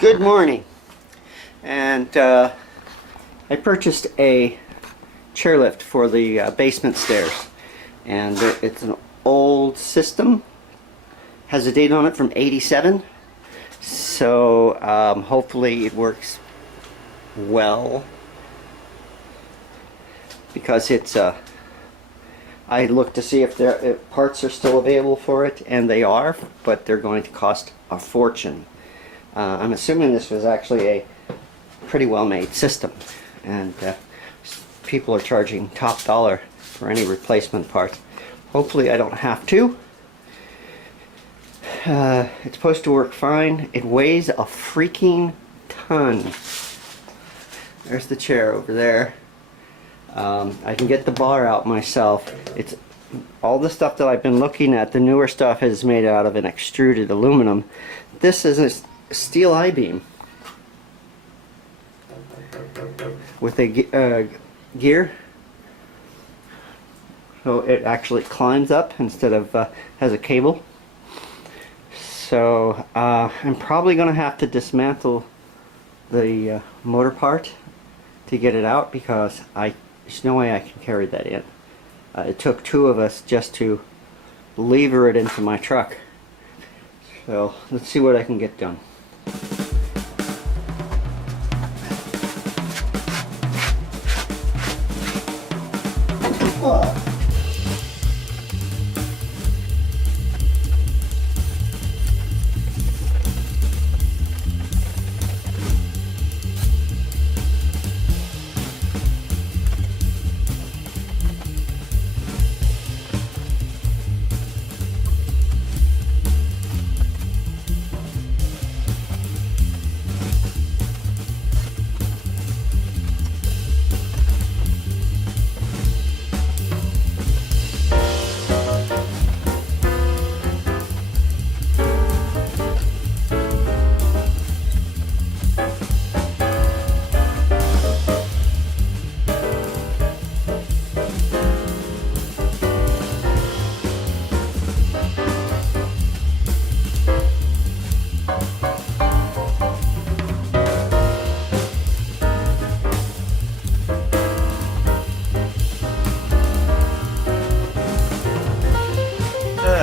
Good morning. And I purchased a chairlift for the basement stairs, and it's an old system, has a date on it from '87, so hopefully it works well, because it's I looked to see if parts are still available for it, and they are, but they're going to cost a fortune. I'm assuming this was actually a pretty well made system, and people are charging top dollar for any replacement parts. Hopefully I don't have to. It's supposed to work fine. It weighs a freaking ton. There's the chair over there. I can get the bar out myself. It's all the stuff that I've been looking at. The newer stuff is made out of an extruded aluminum. This is a steel I-beam with a gear, so it actually climbs up instead of has a cable. So I'm probably going to have to dismantle the motor part to get it out, because there's no way I can carry that in. It took two of us just to lever it into my truck. So let's see what I can get done.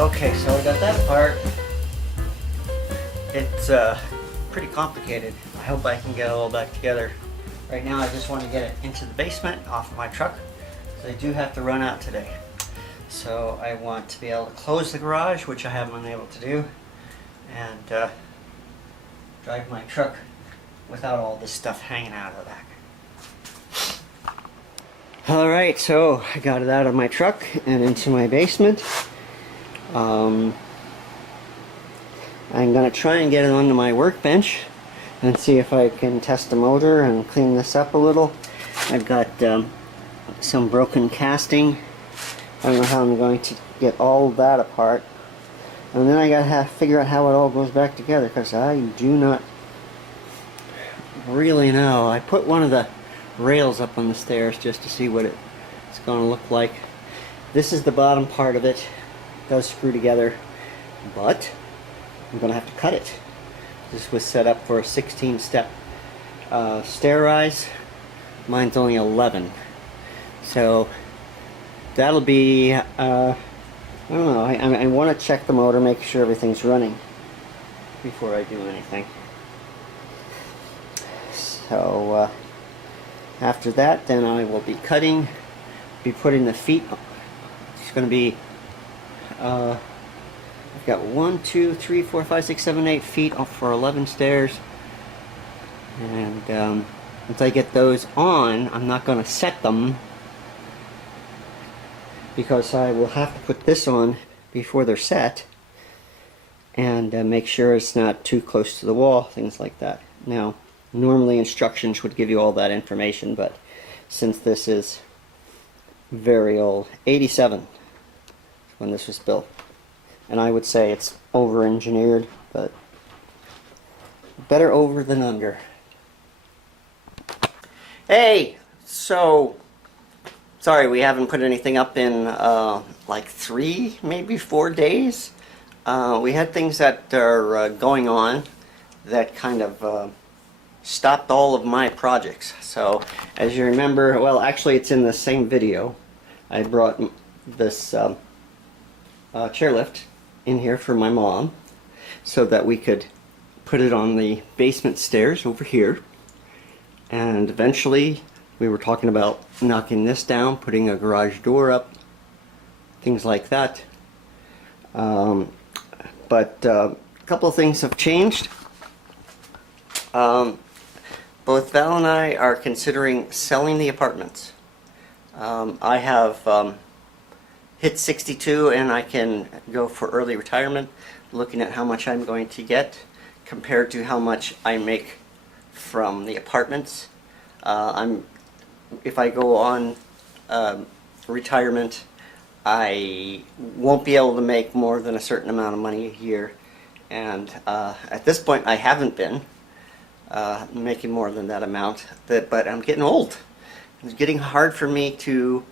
Okay, so I got that apart. It's pretty complicated. I hope I can get it all back together. Right now I just want to get it into the basement off of my truck, because I do have to run out today. So I want to be able to close the garage, which I haven't been able to do, and drive my truck without all this stuff hanging out of the back. Alright, so I got it out of my truck and into my basement. I'm going to try and get it onto my workbench and see if I can test the motor and clean this up a little. I've got some broken casting. I don't know how I'm going to get all that apart. And then I got to figure out how it all goes back together, because I do not really know. I put one of the rails up on the stairs just to see what it's going to look like. This is the bottom part of it. Does screw together, but I'm going to have to cut it. This was set up for a 16-step stair rise. Mine's only 11. So that'll be, I don't know, I want to check the motor, make sure everything's running before I do anything. So after that, then I will be cutting, be putting the feet. It's going to be I've got 1, 2, 3, 4, 5, 6, 7, 8 feet for 11 stairs, and once I get those on, I'm not going to set them, because I will have to put this on before they're set, and make sure it's not too close to the wall, things like that. Now, normally instructions would give you all that information, but since this is very old, 87 when this was built, and I would say it's over-engineered, but better over than under. Hey, so sorry we haven't put anything up in like 3, maybe 4 days. We had things that are going on that kind of stopped all of my projects. So as you remember, well, actually it's in the same video, I brought this chairlift in here for my mom so that we could put it on the basement stairs over here, and eventually we were talking about knocking this down, putting a garage door up, things like that. But a couple of things have changed. Both Val and I are considering selling the apartments. I have hit 62 and I can go for early retirement, looking at how much I'm going to get compared to how much I make from the apartments. If I go on retirement, I won't be able to make more than a certain amount of money a year, and at this point I haven't been making more than that amount, but I'm getting old. It's getting hard for me to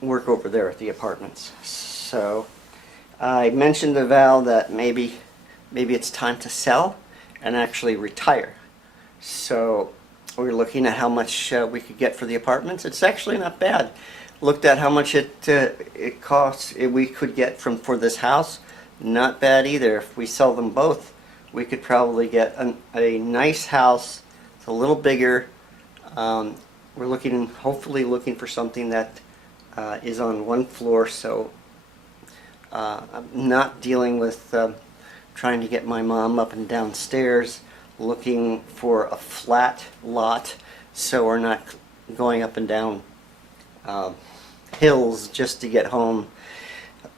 work over there at the apartments. So I mentioned to Val that maybe it's time to sell and actually retire. So we're looking at how much we could get for the apartments. It's actually not bad. Looked at how much it costs, we could get for this house. Not bad either. If we sell them both, we could probably get a nice house. It's a little bigger. We're hopefully looking for something that is on one floor, so I'm not dealing with trying to get my mom up and down stairs, looking for a flat lot, so we're not going up and down hills just to get home.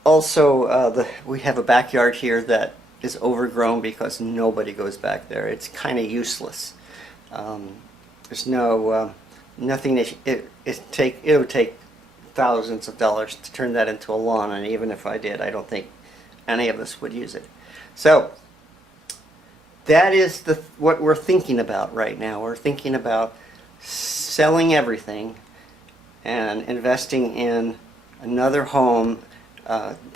Also, we have a backyard here that is overgrown because nobody goes back there. It's kind of useless. There's nothing that it would take thousands of dollars to turn that into a lawn, and even if I did, I don't think any of us would use it. So that is what we're thinking about right now. We're thinking about selling everything and investing in another home,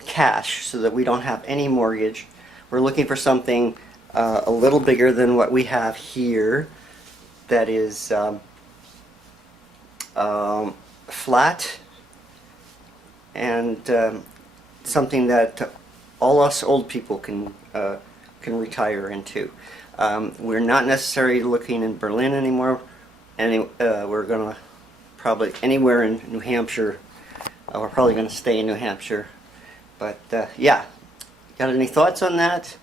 cash, so that we don't have any mortgage. We're looking for something a little bigger than what we have here, that is flat, and something that all us old people can retire into. We're not necessarily looking in Berlin anymore, and we're going to probably anywhere in New Hampshire. We're probably going to stay in New Hampshire. But yeah, got any thoughts on that?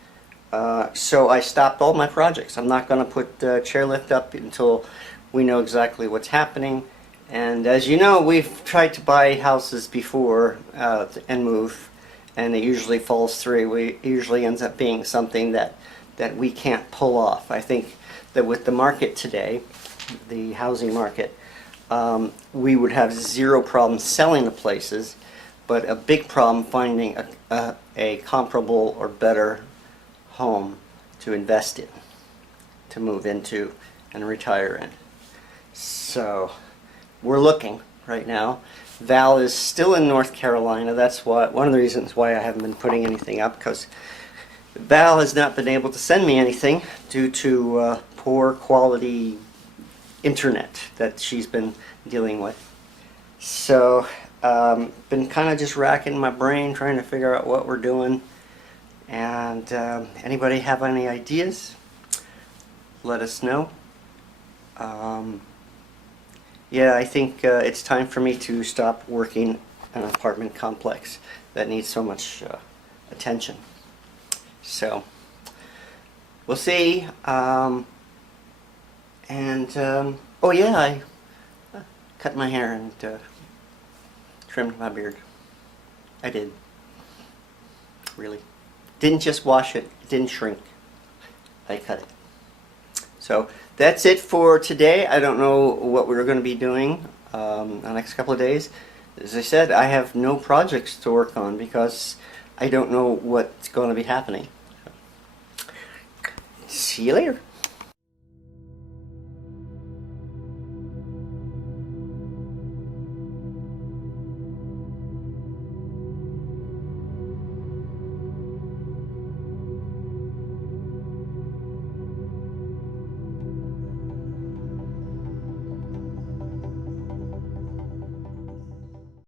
So I stopped all my projects. I'm not going to put Chairlift up until we know exactly what's happening. And as you know, we've tried to buy houses before and move, and it usually falls through. It usually ends up being something that we can't pull off. I think that with the market today, the housing market, we would have zero problem selling the places, but a big problem finding a comparable or better home to invest in, to move into and retire in. So we're looking right now. Val is still in North Carolina. That's one of the reasons why I haven't been putting anything up, because Val has not been able to send me anything due to poor quality internet that she's been dealing with. So been kind of just racking my brain trying to figure out what we're doing. And anybody have any ideas? Let us know. Yeah, I think it's time for me to stop working an apartment complex that needs so much attention. So we'll see. Oh yeah, I cut my hair and trimmed my beard. I did. Really. Didn't just wash it. It didn't shrink. I cut it. So that's it for today. I don't know what we're going to be doing the next couple of days. As I said, I have no projects to work on because I don't know what's going to be happening. See you later.